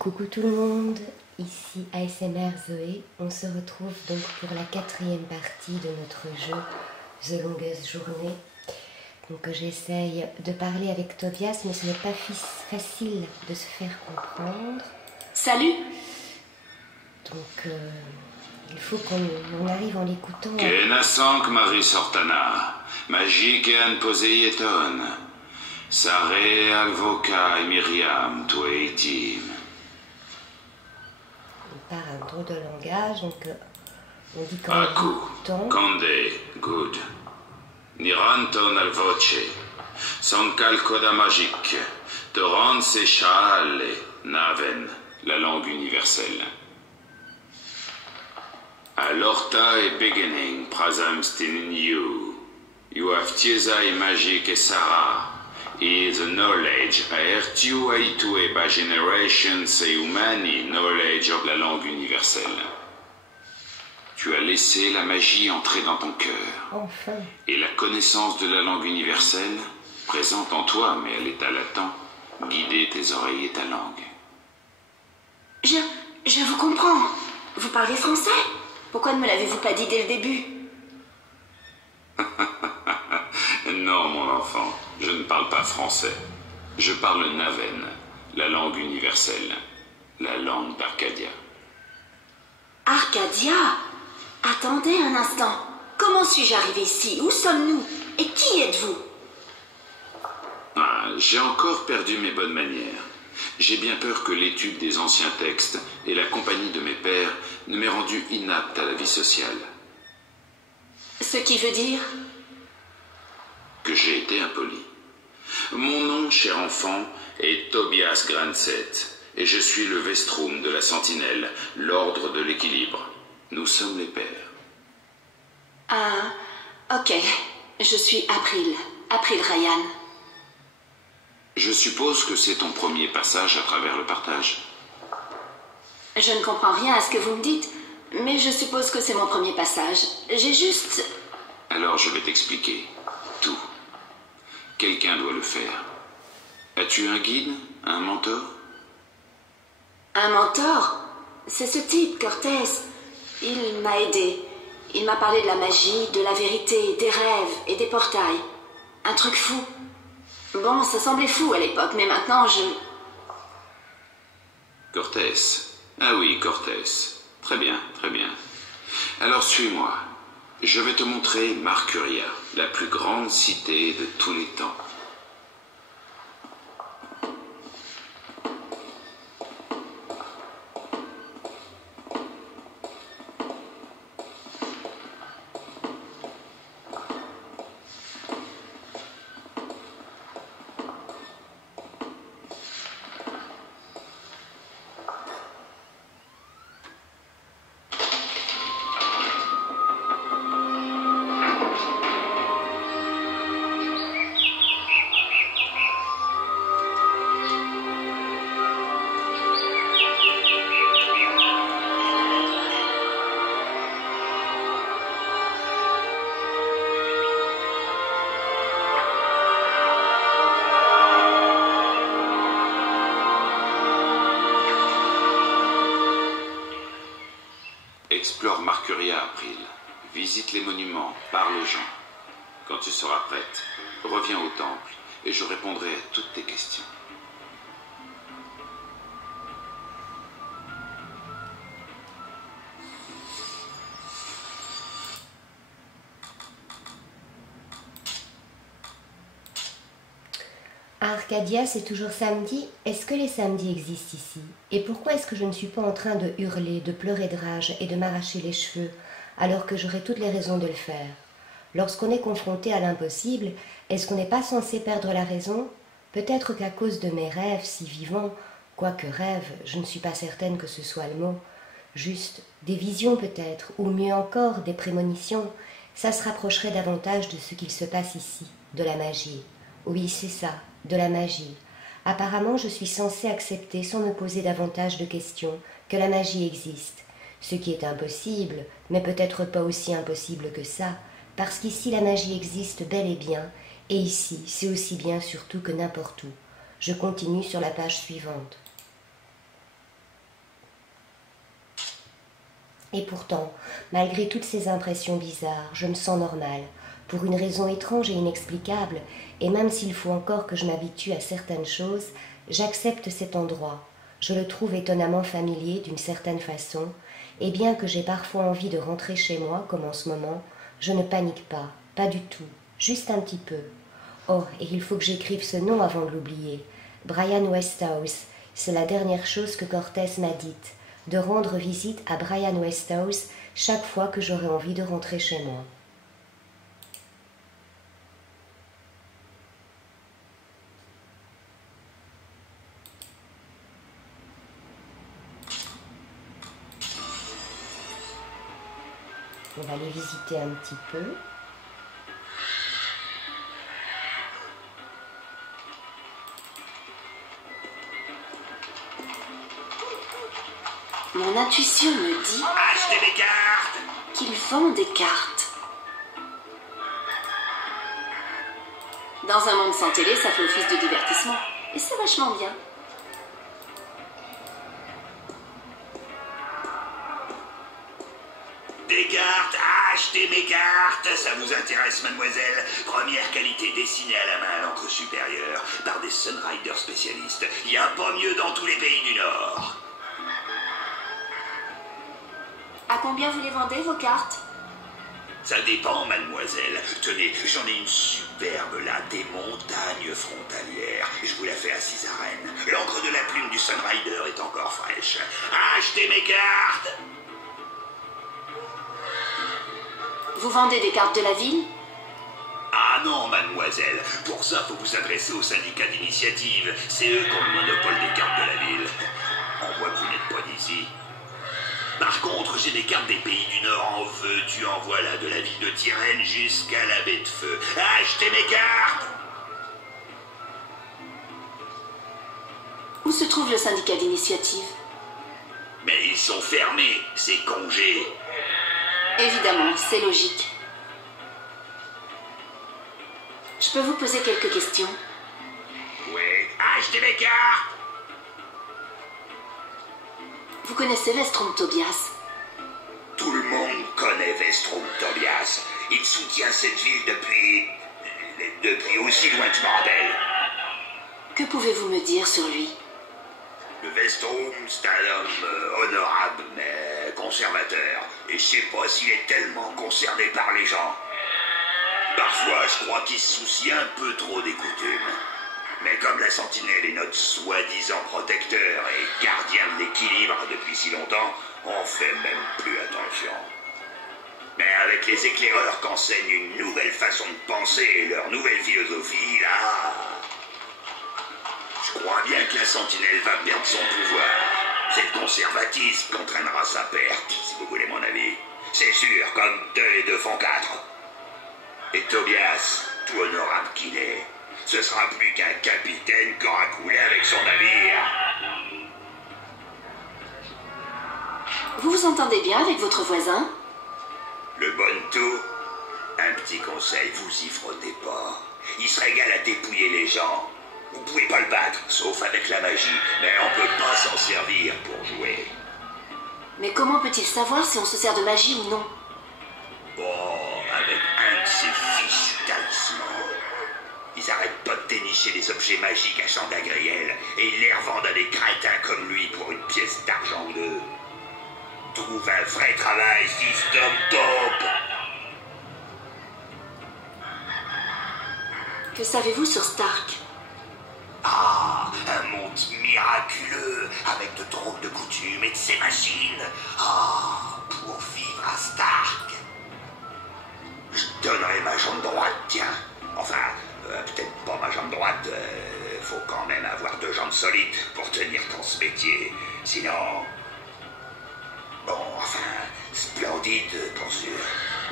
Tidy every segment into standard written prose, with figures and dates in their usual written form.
Coucou tout le monde, ici ASMR Zoé. On se retrouve donc pour la 4e partie de notre jeu The Longest Journey. Donc j'essaye de parler avec Tobias, mais ce n'est pas facile de se faire comprendre. Salut. Donc il faut qu'on arrive en l'écoutant. Kenasank Marie Sortana, Magique et Anne Poséieton, Saré Alvoka et Myriam Toueitim. On part un drôle de langage, donc on dit qu'en Aku, écoutant. Kande, good. Niranton al voce, Sankal Koda Magique, Toran Sechale, Naven, la langue universelle. Alorta et beginning, Prasam Stin you. You have Tiesai Magic et Sarah. Is the knowledge aertiu aitue by generations et humani knowledge of la langue universelle. Tu as laissé la magie entrer dans ton cœur. Enfin. Et la connaissance de la langue universelle, présente en toi mais à l'état latent, guider tes oreilles et ta langue. Je vous comprends. Vous parlez français? Pourquoi ne me l'avez-vous pas dit dès le début? Non, mon enfant, je ne parle pas français. Je parle Naven, la langue universelle, la langue d'Arcadia. Arcadia? Attendez un instant. Comment suis-je arrivé ici? Où sommes-nous? Et qui êtes-vous? J'ai encore perdu mes bonnes manières. J'ai bien peur que l'étude des anciens textes et la compagnie de mes pères ne m'aient rendu inapte à la vie sociale. Ce qui veut dire? Que j'ai été impoli. Mon nom, cher enfant, est Tobias Granset, et je suis le Vestrum de la Sentinelle, l'ordre de l'équilibre. Nous sommes les pères. Ah, ok. Je suis April. April Ryan. Je suppose que c'est ton premier passage à travers le partage. Je ne comprends rien à ce que vous me dites, mais je suppose que c'est mon premier passage. J'ai juste... Alors je vais t'expliquer tout. Quelqu'un doit le faire. As-tu un guide, un mentor? Un mentor? C'est ce type, Cortés. Il m'a aidé. Il m'a parlé de la magie, de la vérité, des rêves et des portails. Un truc fou. Bon, ça semblait fou à l'époque, mais maintenant je... Cortés. Ah oui, Cortés. Très bien, très bien. Alors suis-moi. Je vais te montrer Marcuria, la plus grande cité de tous les temps. Explore Marcuria, April. Visite les monuments, parle aux gens. Quand tu seras prête, reviens au temple et je répondrai à toutes tes questions. À Arcadia, c'est toujours samedi. Est-ce que les samedis existent ici? Et pourquoi est-ce que je ne suis pas en train de hurler, de pleurer de rage et de m'arracher les cheveux, alors que j'aurais toutes les raisons de le faire? Lorsqu'on est confronté à l'impossible, est-ce qu'on n'est pas censé perdre la raison? Peut-être qu'à cause de mes rêves si vivants, quoique rêve, je ne suis pas certaine que ce soit le mot, juste des visions peut-être, ou mieux encore des prémonitions, ça se rapprocherait davantage de ce qu'il se passe ici, de la magie. Oui, c'est ça, de la magie. Apparemment, je suis censée accepter sans me poser davantage de questions que la magie existe, ce qui est impossible, mais peut-être pas aussi impossible que ça, parce qu'ici la magie existe bel et bien, et ici c'est aussi bien surtout que n'importe où. Je continue sur la page suivante. Et pourtant, malgré toutes ces impressions bizarres, je me sens normale, pour une raison étrange et inexplicable, et même s'il faut encore que je m'habitue à certaines choses, j'accepte cet endroit. Je le trouve étonnamment familier d'une certaine façon, et bien que j'ai parfois envie de rentrer chez moi, comme en ce moment, je ne panique pas du tout, juste un petit peu. Oh, et il faut que j'écrive ce nom avant de l'oublier. Brian Westhouse, c'est la dernière chose que Cortés m'a dite, de rendre visite à Brian Westhouse chaque fois que j'aurai envie de rentrer chez moi. On va les visiter un petit peu. Mon intuition me dit Achetez des cartes. qu'il vend des cartes. Dans un monde sans télé, ça fait office de divertissement. Et c'est vachement bien. Des cartes, achetez mes cartes. Ça vous intéresse, mademoiselle? Première qualité dessinée à la main à l'encre supérieure par des Sunriders spécialistes. Il n'y a pas mieux dans tous les pays du Nord. À combien vous les vendez, vos cartes? Ça dépend, mademoiselle. Tenez, j'en ai une superbe là, des montagnes frontalières. Je vous la fais à 6 arènes. L'encre de la plume du Sunrider est encore fraîche. Achetez mes cartes. Vous vendez des cartes de la ville? Ah non, mademoiselle. Pour ça, faut vous adresser au syndicat d'initiative. C'est eux qui ont le monopole des cartes de la ville. On voit que vous n'êtes pas d'ici. Par contre, j'ai des cartes des pays du Nord en veux-tu en voilà, de la ville de Tyrène jusqu'à la baie de Feu. Achetez mes cartes! Où se trouve le syndicat d'initiative? Mais ils sont fermés, c'est congé. Évidemment, c'est logique. Je peux vous poser quelques questions? Oui, achetez mes cartes! Vous connaissez Vestrom Tobias? Tout le monde connaît Vestrom Tobias. Il soutient cette ville depuis aussi loin que je m'en rappelle. Que pouvez-vous me dire sur lui? Le Vestrom, c'est un homme honorable, mais conservateur. Et je sais pas s'il est tellement concerné par les gens. Parfois, je crois qu'il se soucie un peu trop des coutumes. Mais comme la sentinelle est notre soi-disant protecteur et gardien de l'équilibre depuis si longtemps, on fait même plus attention. Mais avec les éclaireurs qu'enseignent une nouvelle façon de penser et leur nouvelle philosophie, là... Je crois bien que la sentinelle va perdre son pouvoir. C'est le conservatisme qui entraînera sa perte, si vous voulez mon avis. C'est sûr, comme 2 et 2 font 4. Et Tobias, tout honorable qu'il est, ce sera plus qu'un capitaine qui aura coulé avec son navire. Vous vous entendez bien avec votre voisin? Le Bonnetou, un petit conseil, vous y frottez pas. Il se régale à dépouiller les gens. Vous pouvez pas le battre, sauf avec la magie, mais on peut pas s'en servir pour jouer. Mais comment peut-il savoir si on se sert de magie ou non? Oh, avec un de ces fichus talismans. Ils arrêtent pas de dénicher des objets magiques à champ d'agriel et ils les revendent à des crétins comme lui pour une pièce d'argent ou deux. Trouve un vrai travail, fils d'homme taupe. Que savez-vous sur Stark? Ah, un monde miraculeux avec de drôles de coutumes et de ses machines. Ah, pour vivre à Stark. Je donnerai ma jambe droite, tiens. Enfin, peut-être pas ma jambe droite. Faut quand même avoir 2 jambes solides pour tenir dans ce métier. Sinon... Bon, enfin, splendide pour sûr.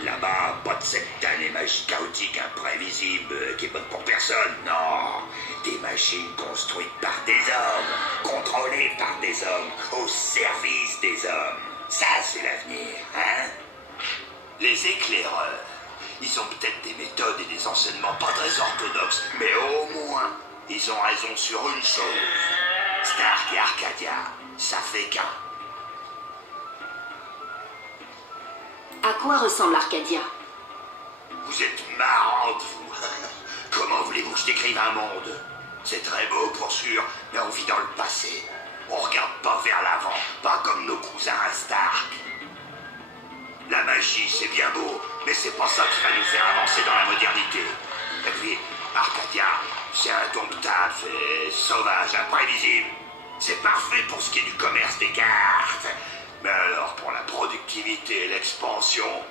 Là-bas, pas de cette tannée magie chaotique imprévisible qui est bonne pour personne, non. Des machines construites par des hommes, contrôlées par des hommes, au service des hommes. Ça, c'est l'avenir, hein? Les éclaireurs, ils ont peut-être des méthodes et des enseignements pas très orthodoxes, mais au moins, ils ont raison sur une chose. Stark et Arcadia, ça fait qu'un. À quoi ressemble Arcadia? Vous êtes marrante, vous. Comment voulez-vous que je décrive un monde? C'est très beau pour sûr, mais on vit dans le passé. On regarde pas vers l'avant, pas comme nos cousins Stark. La magie, c'est bien beau, mais c'est pas ça qui va nous faire avancer dans la modernité. Et puis, Arcadia, c'est indomptable, c'est sauvage, imprévisible. C'est parfait pour ce qui est du commerce des cartes. Mais alors, pour la productivité et l'expansion...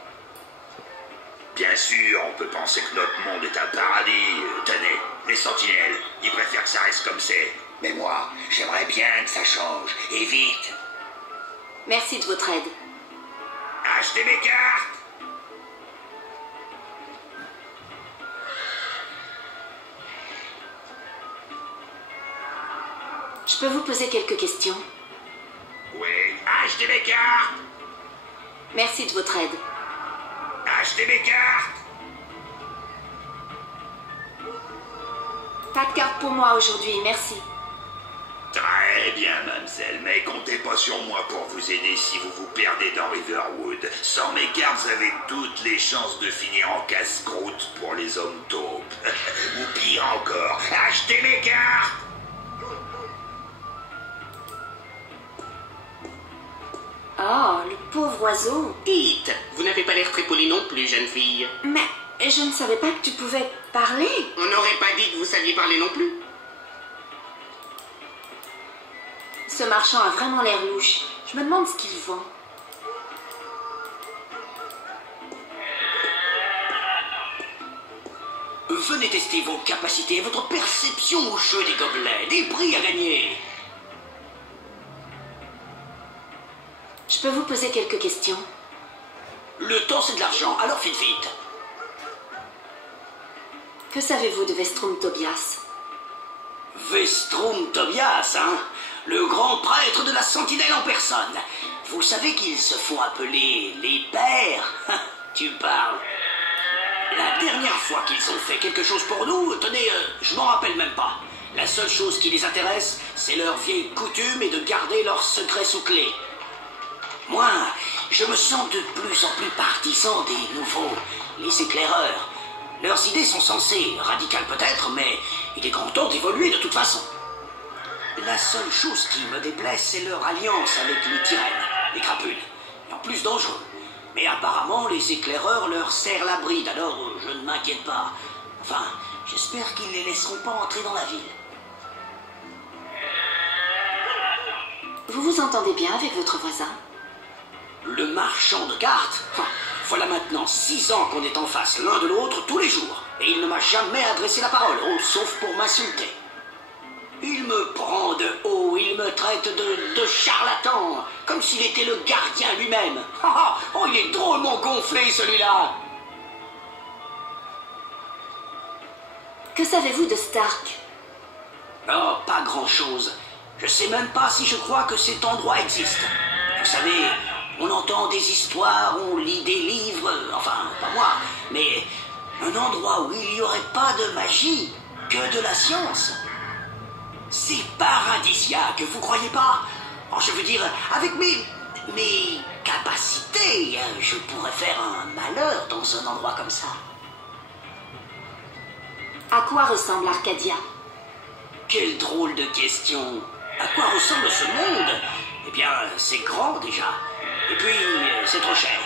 Bien sûr, on peut penser que notre monde est un paradis. Tenez, les sentinelles, ils préfèrent que ça reste comme c'est. Mais moi, j'aimerais bien que ça change, et vite. Merci de votre aide. Achetez mes cartes. Je peux vous poser quelques questions? Oui, achetez mes cartes. Merci de votre aide. Achetez mes cartes. Pas de carte pour moi aujourd'hui, merci. Très bien, mademoiselle, mais comptez pas sur moi pour vous aider si vous vous perdez dans Riverwood. Sans mes cartes, vous avez toutes les chances de finir en casse-croûte pour les hommes taupes. Ou pire encore, achetez mes cartes. Oh, le pauvre oiseau. Dites, vous n'avez pas l'air très poli non plus, jeune fille. Mais je ne savais pas que tu pouvais parler. On n'aurait pas dit que vous saviez parler non plus. Ce marchand a vraiment l'air louche. Je me demande ce qu'il vend. Venez tester vos capacités et votre perception au jeu des gobelets. Des prix à gagner. Je peux vous poser quelques questions? Le temps, c'est de l'argent, alors faites vite. Que savez-vous de Vestrum Tobias? Vestrum Tobias, hein? Le grand prêtre de la sentinelle en personne. Vous savez qu'ils se font appeler les pères? Tu parles. La dernière fois qu'ils ont fait quelque chose pour nous, tenez, je m'en rappelle même pas. La seule chose qui les intéresse, c'est leur vieille coutume et de garder leurs secrets sous clé. Moi, je me sens de plus en plus partisan des nouveaux, les éclaireurs. Leurs idées sont censées, radicales peut-être, mais il est grand temps d'évoluer de toute façon. La seule chose qui me déplaise, c'est leur alliance avec les tyrènes, les crapules, en plus dangereux. Mais apparemment, les éclaireurs leur serrent la bride, alors je ne m'inquiète pas. Enfin, j'espère qu'ils les laisseront pas entrer dans la ville. Vous vous entendez bien avec votre voisin? Le marchand de cartes, voilà maintenant 6 ans qu'on est en face l'un de l'autre tous les jours. Et il ne m'a jamais adressé la parole, sauf pour m'insulter. Il me prend de haut, il me traite de charlatan, comme s'il était le gardien lui-même. Oh, il est drôlement gonflé celui-là. Que savez-vous de Stark? Oh, pas grand-chose. Je sais même pas si je crois que cet endroit existe. Vous savez, on entend des histoires, on lit des livres, enfin, pas moi, mais un endroit où il n'y aurait pas de magie, que de la science. C'est paradisiaque, vous croyez pas? Oh, je veux dire, avec mes capacités, je pourrais faire un malheur dans un endroit comme ça. À quoi ressemble Arcadia? Quelle drôle de question. À quoi ressemble ce monde? Eh bien, c'est grand déjà. Et puis, c'est trop cher.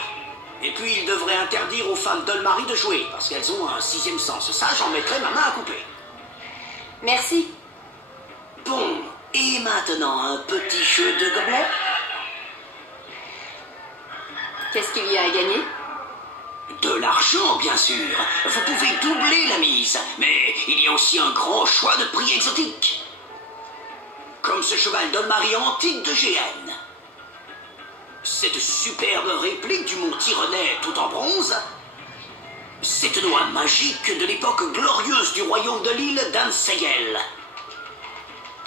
Et puis, il devrait interdire aux femmes d'Olmari de jouer, parce qu'elles ont un 6e sens. Ça, j'en mettrais ma main à couper. Merci. Bon, et maintenant, un petit jeu de gobelets? Qu'est-ce qu'il y a à gagner? De l'argent, bien sûr. Vous pouvez doubler la mise, mais il y a aussi un grand choix de prix exotiques. Comme ce cheval d'Olmari antique de GN. Cette superbe réplique du mont Tyronnais tout en bronze. Cette noix magique de l'époque glorieuse du royaume de l'île d'Ansegel.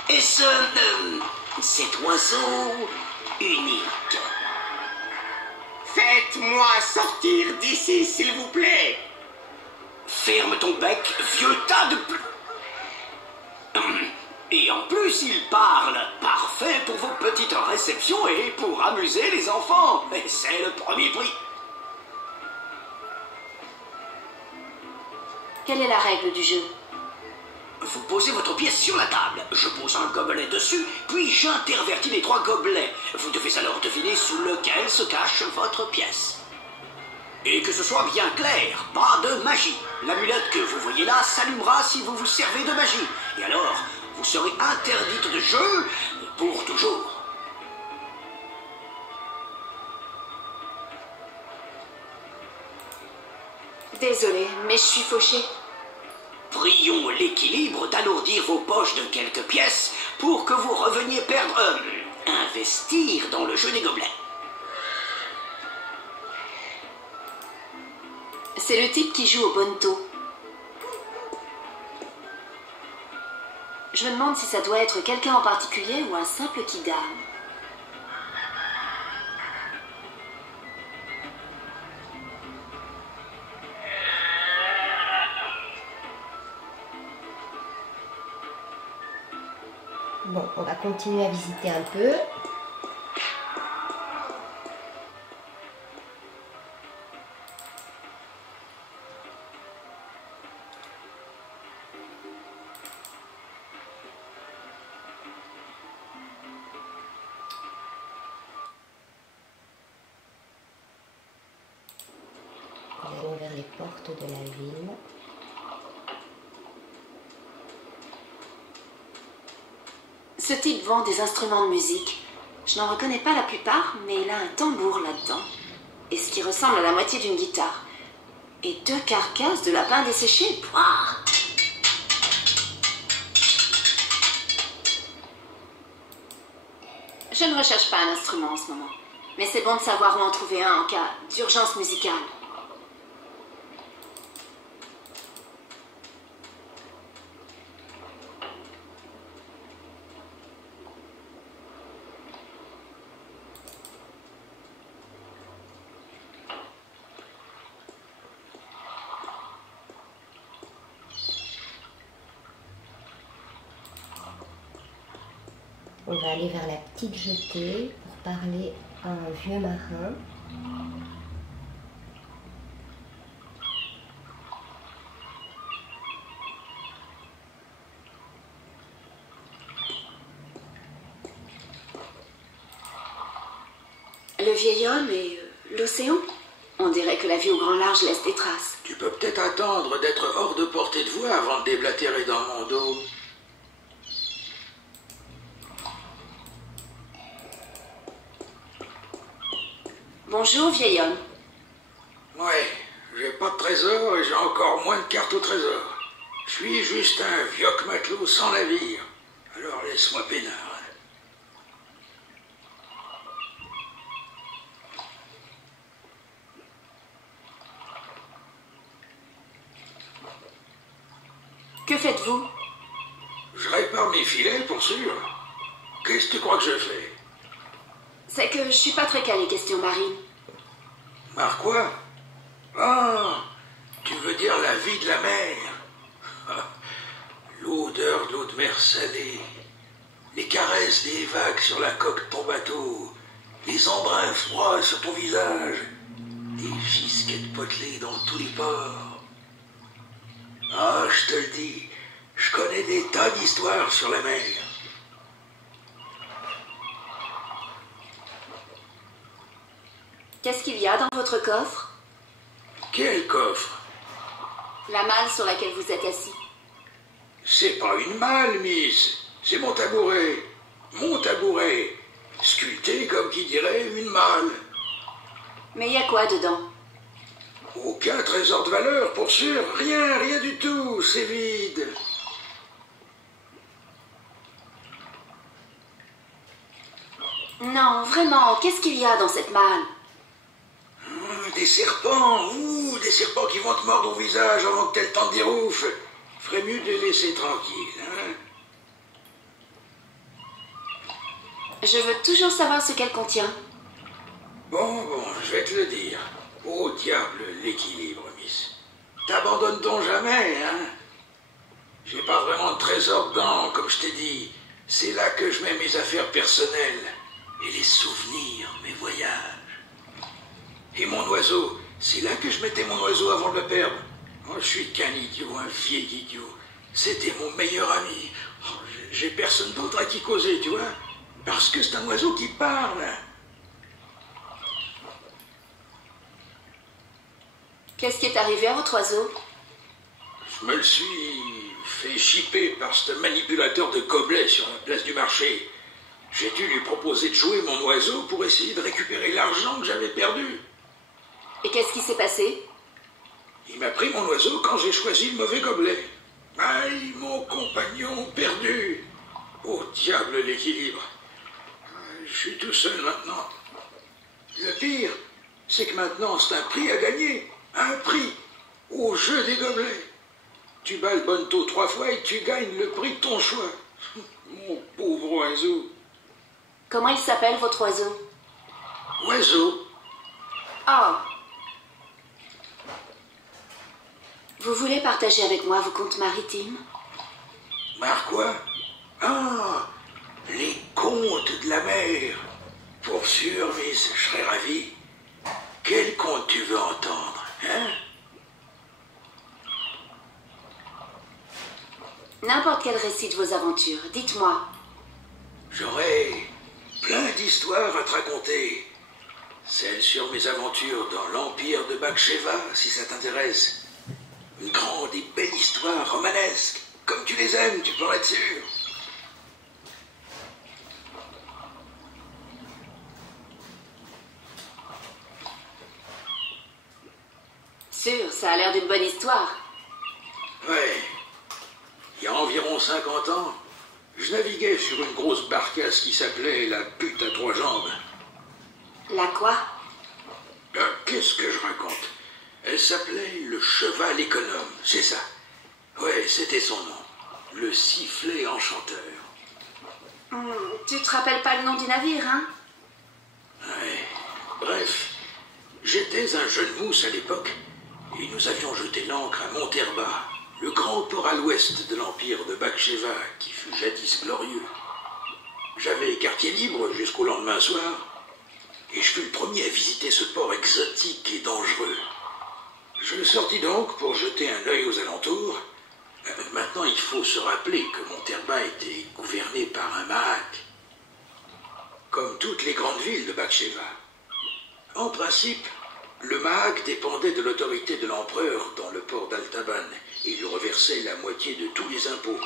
Et cet oiseau unique. Faites-moi sortir d'ici, s'il vous plaît. Ferme ton bec, vieux tas de... Et en plus, il parle. Parfait pour vos petites réceptions et pour amuser les enfants. Et c'est le premier prix. Quelle est la règle du jeu? Vous posez votre pièce sur la table, je pose un gobelet dessus, puis j'intervertis les 3 gobelets. Vous devez alors deviner sous lequel se cache votre pièce. Et que ce soit bien clair, pas de magie. L'amulette que vous voyez là s'allumera si vous vous servez de magie. Et alors, vous serez interdite de jeu pour toujours. Désolée, mais je suis fauchée. Prions l'équilibre d'alourdir vos poches de quelques pièces pour que vous reveniez perdre... investir dans le jeu des gobelets. C'est le type qui joue au bonneto. Je me demande si ça doit être quelqu'un en particulier ou un simple kidam. Bon, on va continuer à visiter un peu. Nous allons vers les portes de la ville. Ce type vend des instruments de musique. Je n'en reconnais pas la plupart, mais il a un tambour là-dedans. Et ce qui ressemble à la moitié d'une guitare. Et 2 carcasses de lapins desséchés. Pouah! Je ne recherche pas un instrument en ce moment. Mais c'est bon de savoir où en trouver un en cas d'urgence musicale. On va aller vers la petite jetée pour parler à un vieux marin. Le vieil homme et l'océan? On dirait que la vie au grand large laisse des traces. Tu peux peut-être attendre d'être hors de portée de voix avant de déblatérer dans mon dos. Bonjour, vieil homme. Ouais, j'ai pas de trésor et j'ai encore moins de cartes au trésor. Je suis juste un vieux matelot sans navire. Alors laisse-moi peinard. Que faites-vous? Je répare mes filets pour sûr. Qu'est-ce que tu crois que je fais? C'est que je suis pas très calée question marine. Mar quoi? Ah, tu veux dire la vie de la mer? Ah, l'odeur de l'eau de mer salée, les caresses des vagues sur la coque de ton bateau, les embruns froids sur ton visage, des gisquettes potelées dans tous les ports. Ah, je te le dis, je connais des tas d'histoires sur la mer. Qu'est-ce qu'il y a dans votre coffre? Quel coffre? La malle sur laquelle vous êtes assis. C'est pas une malle, miss. C'est mon tabouret. Mon tabouret. Sculpté, comme qui dirait, une malle. Mais il y a quoi dedans? Aucun trésor de valeur, pour sûr. Rien, rien du tout. C'est vide. Non, vraiment, qu'est-ce qu'il y a dans cette malle? Des serpents. Ouh, des serpents qui vont te mordre au visage avant que t'aies le temps de dire ouf. Ferait mieux de les laisser tranquilles, hein? Je veux toujours savoir ce qu'elle contient. Bon, je vais te le dire. Au diable, l'équilibre, miss. T'abandonnes donc jamais, hein? J'ai pas vraiment de trésor dedans, comme je t'ai dit. C'est là que je mets mes affaires personnelles. Et les souvenirs, mes voyages. Et mon oiseau, c'est là que je mettais mon oiseau avant de le perdre. Oh, je suis qu'un idiot, un vieil idiot. C'était mon meilleur ami. Oh, j'ai personne d'autre à qui causer, tu vois. Parce que c'est un oiseau qui parle. Qu'est-ce qui est arrivé à votre oiseau? Je me le suis fait chipper par ce manipulateur de gobelets sur la place du marché. J'ai dû lui proposer de jouer mon oiseau pour essayer de récupérer l'argent que j'avais perdu. Et qu'est-ce qui s'est passé? Il m'a pris mon oiseau quand j'ai choisi le mauvais gobelet. Aïe, mon compagnon perdu. Au diable l'équilibre. Je suis tout seul maintenant. Le pire, c'est que maintenant c'est un prix à gagner. Un prix au jeu des gobelets. Tu bats le bonneteau 3 fois et tu gagnes le prix de ton choix. Mon pauvre oiseau. Comment il s'appelle, votre oiseau? Oiseau. Oh. Vous voulez partager avec moi vos contes maritimes? Quoi? Ah, les contes de la mer. Pour sûr, Miss, je serais ravi. Quel conte tu veux entendre, hein? N'importe quel récit de vos aventures, dites-moi. J'aurais plein d'histoires à te raconter. Celle sur mes aventures dans l'Empire de Baksheva, si ça t'intéresse. Une grande et belle histoire romanesque. Comme tu les aimes, tu peux en être sûr. Sûr, ça a l'air d'une bonne histoire. Ouais. Il y a environ 50 ans, je naviguais sur une grosse barcasse qui s'appelait la pute à 3 jambes. La quoi? Qu'est-ce que je raconte? Elle s'appelait le cheval économe, c'est ça. Ouais, c'était son nom. Le sifflet enchanteur. Tu te rappelles pas le nom du navire, hein? Ouais. Bref, j'étais un jeune mousse à l'époque, et nous avions jeté l'ancre à Monterba, le grand port à l'ouest de l'empire de Baksheva, qui fut jadis glorieux. J'avais quartier libre jusqu'au lendemain soir, et je fus le premier à visiter ce port exotique et dangereux. Je sortis donc pour jeter un œil aux alentours. Maintenant, il faut se rappeler que Monterba était gouverné par un Mahak, comme toutes les grandes villes de Baksheva. En principe, le Mahak dépendait de l'autorité de l'empereur dans le port d'Altaban et lui reversait la moitié de tous les impôts.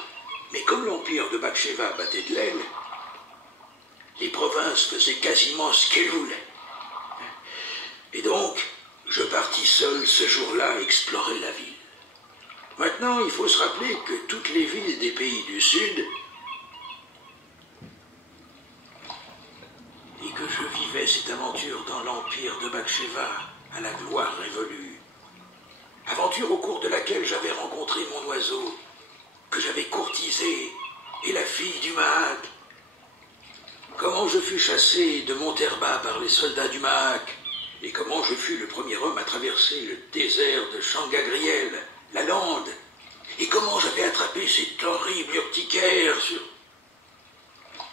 Mais comme l'empire de Baksheva battait de l'aile, les provinces faisaient quasiment ce qu'elles voulaient. Et donc, je partis seul ce jour-là explorer la ville. Maintenant, il faut se rappeler que toutes les villes des pays du Sud et que je vivais cette aventure dans l'empire de Baksheva, à la gloire révolue. Aventure au cours de laquelle j'avais rencontré mon oiseau, que j'avais courtisé, et la fille du Mahak. Comment je fus chassé de Monterba par les soldats du Mahak, et comment je fus le premier homme à traverser le désert de Shangagriel, la lande, et comment j'avais attrapé cette horrible urticaire sur...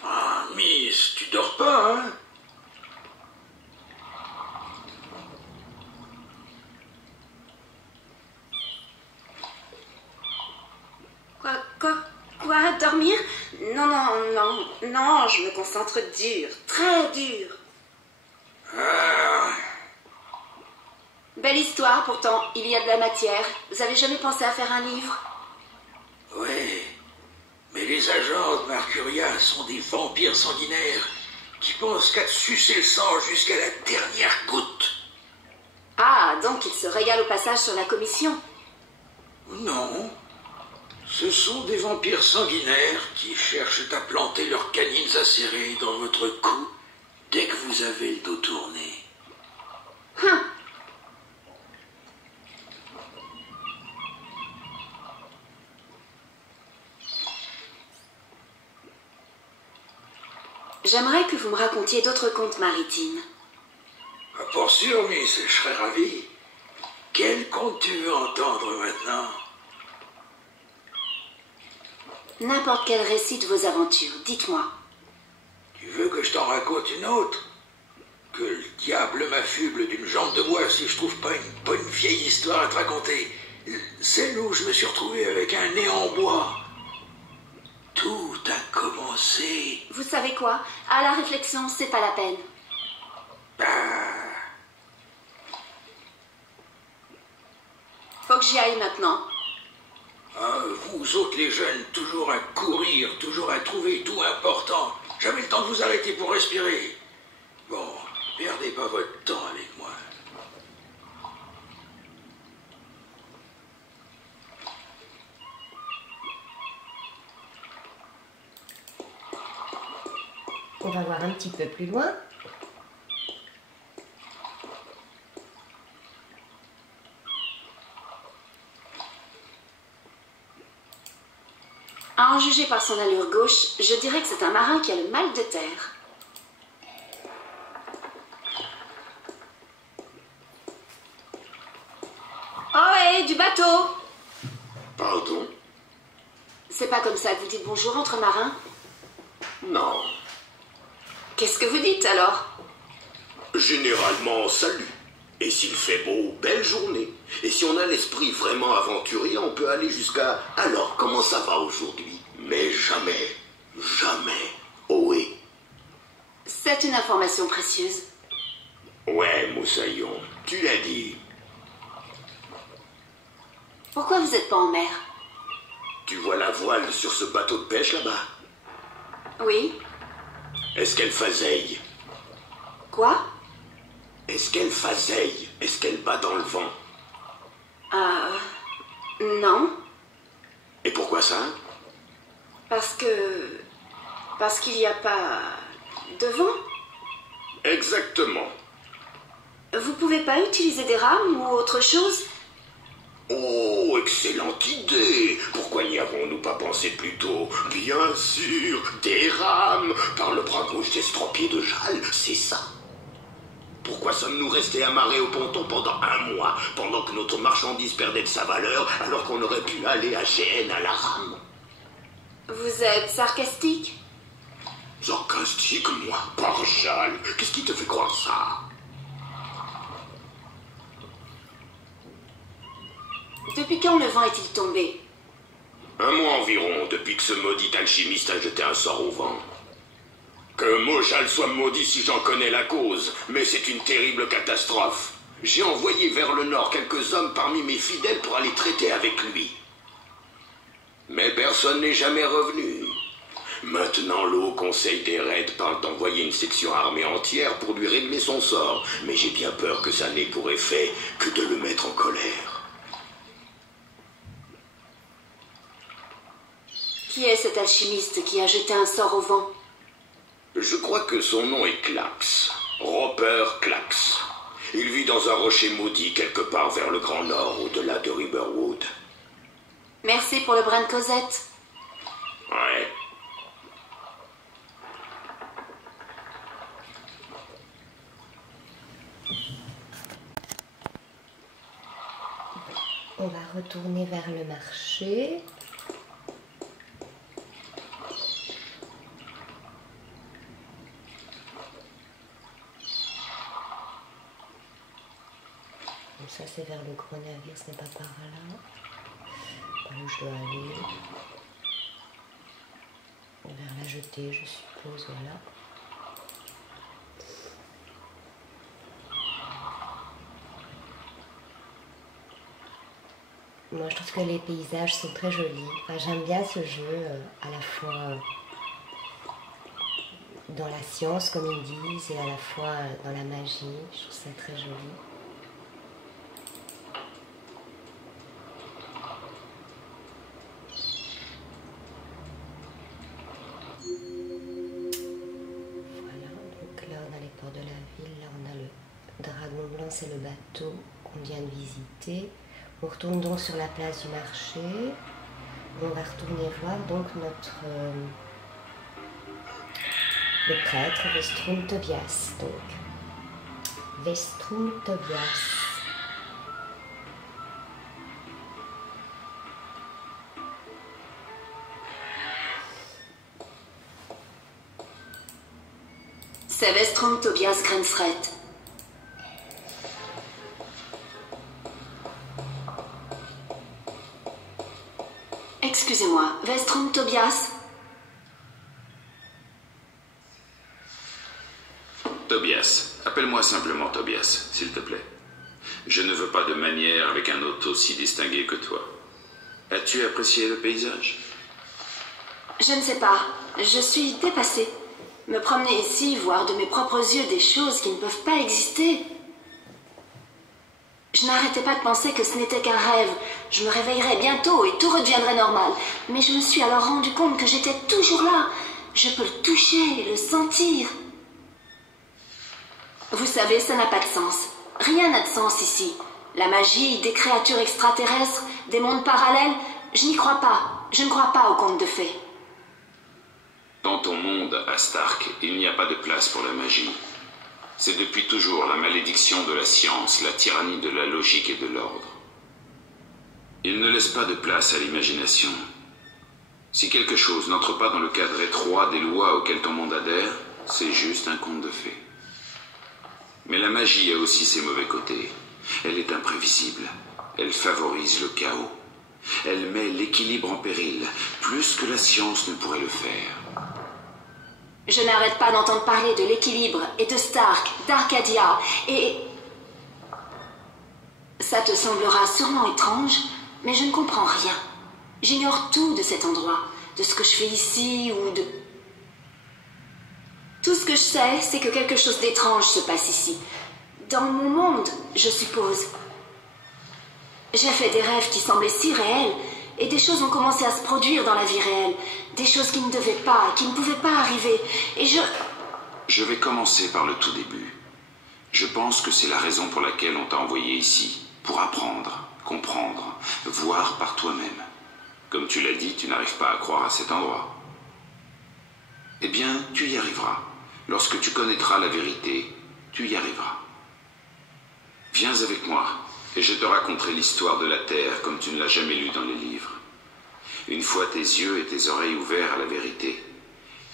Ah, Miss, tu dors pas, hein? Quoi, dormir? Non, je me concentre dur, très dur. Ah... Belle histoire, pourtant, il y a de la matière. Vous avez jamais pensé à faire un livre? Ouais, mais les agents de Mercuria sont des vampires sanguinaires qui pensent qu'à te sucer le sang jusqu'à la dernière goutte. Ah, donc ils se régalent au passage sur la commission? Non, ce sont des vampires sanguinaires qui cherchent à planter leurs canines acérées dans votre cou dès que vous avez le dos tourné. J'aimerais que vous me racontiez d'autres contes maritimes. Pour sûr, Miss, je serais ravi. Quel conte tu veux entendre maintenant? N'importe quel récit de vos aventures, dites-moi. Tu veux que je t'en raconte une autre? Que le diable m'affuble d'une jambe de bois si je trouve pas une bonne vieille histoire à te raconter. celle où je me suis retrouvé avec un nez en bois. Tout a commencé. Vous savez quoi? À la réflexion, c'est pas la peine. Faut que j'y aille maintenant. Ah, vous autres les jeunes, toujours à courir, toujours à trouver tout important. Jamais le temps de vous arrêter pour respirer. Bon, perdez pas votre temps avec moi. On va voir un petit peu plus loin. À en juger par son allure gauche, je dirais que c'est un marin qui a le mal de terre. Ohé, du bateau! Pardon? C'est pas comme ça que vous dites bonjour entre marins? Non. Qu'est-ce que vous dites alors? Généralement, salut. Et s'il fait beau, belle journée. Et si on a l'esprit vraiment aventurier, on peut aller jusqu'à « Alors, comment ça va aujourd'hui ?» Mais jamais, jamais, ohé. C'est une information précieuse. Ouais, Moussaillon, tu l'as dit. Pourquoi vous n'êtes pas en mer? Tu vois la voile sur ce bateau de pêche là-bas? Oui. Est-ce qu'elle faseille? Quoi? Est-ce qu'elle faseille? Est-ce qu'elle bat dans le vent? Non. Et pourquoi ça? Parce qu'il n'y a pas de vent. Exactement. Vous pouvez pas utiliser des rames ou autre chose? Oh, excellente idée! Pourquoi n'y avons-nous pas pensé plus tôt? Bien sûr, des rames! Par le bras gauche d'Estropié de Jal, c'est ça. Pourquoi sommes-nous restés amarrés au ponton pendant un mois, pendant que notre marchandise perdait de sa valeur, alors qu'on aurait pu aller à GN à la rame? Vous êtes sarcastique? Sarcastique, moi? Par Jal, qu'est-ce qui te fait croire ça? Depuis quand le vent est-il tombé? Un mois environ, depuis que ce maudit alchimiste a jeté un sort au vent. Que Mojal soit maudit si j'en connais la cause, mais c'est une terrible catastrophe. J'ai envoyé vers le nord quelques hommes parmi mes fidèles pour aller traiter avec lui. Mais personne n'est jamais revenu. Maintenant, le Haut Conseil des Raids parle d'envoyer une section armée entière pour lui régler son sort, mais j'ai bien peur que ça n'ait pour effet que de le mettre en colère. Qui est cet alchimiste qui a jeté un sort au vent? Je crois que son nom est Clax. Roper Clax. Il vit dans un rocher maudit quelque part vers le Grand Nord, au-delà de Riverwood. Merci pour le brin de Cosette. Ouais. On va retourner vers le marché. Ça c'est vers le gros navire, ce n'est pas par là. Par où je dois aller. Vers la jetée, je suppose, voilà. Moi je trouve que les paysages sont très jolis. Enfin, j'aime bien ce jeu, à la fois dans la science comme ils disent et à la fois dans la magie. Je trouve ça très joli. De la ville, là on a le dragon blanc, c'est le bateau qu'on vient de visiter. On retourne donc sur la place du marché. On va retourner voir donc notre le prêtre Vestrum Tobias. Donc Vestrum Tobias. C'est Vestrum Tobias Grensfret. Excusez-moi, Vestrum Tobias? Tobias. Appelle-moi simplement Tobias, s'il te plaît. Je ne veux pas de manière avec un hôte aussi distingué que toi. As-tu apprécié le paysage? Je ne sais pas. Je suis dépassée. Me promener ici, voir de mes propres yeux des choses qui ne peuvent pas exister. Je n'arrêtais pas de penser que ce n'était qu'un rêve. Je me réveillerais bientôt et tout redeviendrait normal. Mais je me suis alors rendu compte que j'étais toujours là. Je peux le toucher, le sentir. Vous savez, ça n'a pas de sens. Rien n'a de sens ici. La magie, des créatures extraterrestres, des mondes parallèles, je n'y crois pas. Je ne crois pas aux contes de fées. Dans ton monde, à Stark, il n'y a pas de place pour la magie. C'est depuis toujours la malédiction de la science, la tyrannie de la logique et de l'ordre. Il ne laisse pas de place à l'imagination. Si quelque chose n'entre pas dans le cadre étroit des lois auxquelles ton monde adhère, c'est juste un conte de fées. Mais la magie a aussi ses mauvais côtés. Elle est imprévisible. Elle favorise le chaos. Elle met l'équilibre en péril, plus que la science ne pourrait le faire. Je n'arrête pas d'entendre parler de l'équilibre et de Stark, d'Arcadia, et... Ça te semblera sûrement étrange, mais je ne comprends rien. J'ignore tout de cet endroit, de ce que je fais ici ou de... Tout ce que je sais, c'est que quelque chose d'étrange se passe ici. Dans mon monde, je suppose. J'ai fait des rêves qui semblaient si réels, et des choses ont commencé à se produire dans la vie réelle. Des choses qui ne devaient pas, qui ne pouvaient pas arriver. Et Je vais commencer par le tout début. Je pense que c'est la raison pour laquelle on t'a envoyé ici. Pour apprendre, comprendre, voir par toi-même. Comme tu l'as dit, tu n'arrives pas à croire à cet endroit. Eh bien, tu y arriveras. Lorsque tu connaîtras la vérité, tu y arriveras. Viens avec moi, et je te raconterai l'histoire de la Terre comme tu ne l'as jamais lue dans les livres. Une fois tes yeux et tes oreilles ouverts à la vérité,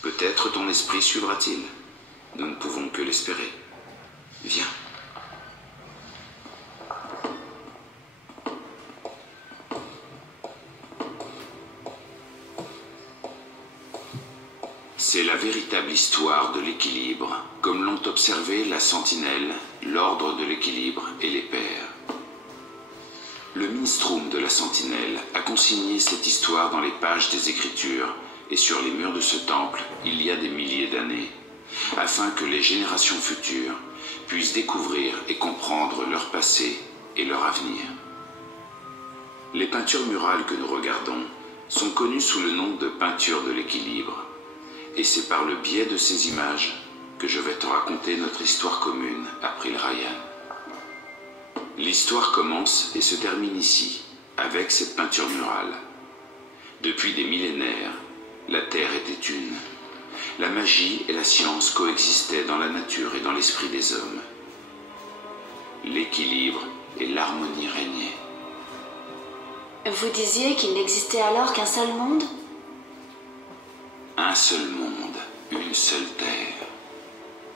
peut-être ton esprit suivra-t-il. Nous ne pouvons que l'espérer. Viens. C'est la véritable histoire de l'équilibre, comme l'ont observé la Sentinelle, l'Ordre de l'équilibre et les Pères. Le Minstrum de la Sentinelle a consigné cette histoire dans les pages des Écritures et sur les murs de ce temple il y a des milliers d'années, afin que les générations futures puissent découvrir et comprendre leur passé et leur avenir. Les peintures murales que nous regardons sont connues sous le nom de peintures de l'équilibre, et c'est par le biais de ces images que je vais te raconter notre histoire commune à Pryl Ryan. L'histoire commence et se termine ici, avec cette peinture murale. Depuis des millénaires, la Terre était une. La magie et la science coexistaient dans la nature et dans l'esprit des hommes. L'équilibre et l'harmonie régnaient. Vous disiez qu'il n'existait alors qu'un seul monde? Un seul monde, une seule Terre.